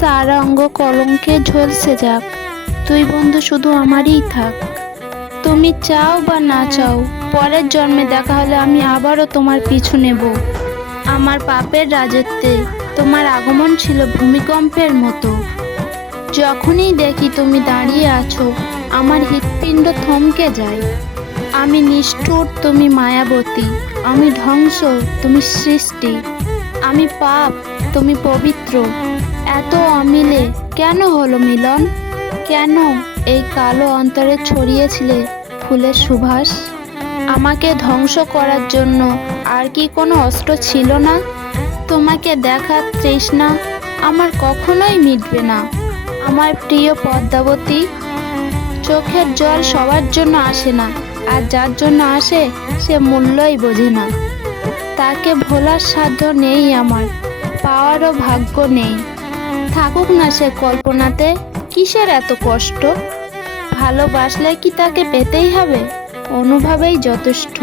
সারা অঙ্গ কলঙ্কে ঝলসে যাক, তুই বন্ধু শুধু আমারই থাক। তুমি চাও বা না চাও, পরের জন্মে দেখা হলে আমি আবারও তোমার পিছু নেব। আমার পাপের রাজত্বে তোমার আগমন ছিল ভূমিকম্পের মতো। যখনই দেখি তুমি দাঁড়িয়ে আছো, আমার হৃৎপিণ্ড থমকে যায়। আমি নিষ্ঠুর, তুমি মায়াবতী। আমি ধ্বংস, তুমি সৃষ্টি। আমি পাপ, তুমি পবিত্র। এত অমিলে কেন হলো মিলন? কেন এই কালো অন্তরে ছড়িয়েছিলে ফুলের সুবাস? আমাকে ধ্বংস করার জন্য আর কি কোনো অস্ত্র ছিল না? তোমাকে দেখার তৃষ্ণা আমার কখনোই মিটবে না। আমার প্রিয় পদ্মাবতী, চোখের জল সবার জন্য আসে না, আর যার জন্য আসে সে মূল্যই বোঝে না। তাকে ভোলার সাধ্য নেই আমার, পাওয়ারও ভাগ্য নেই। থাকুক না সে কল্পনাতে, কিসের এত কষ্ট? ভালোবাসলে কি তাকে পেতেই হবে? অনুভবেই যথেষ্ট।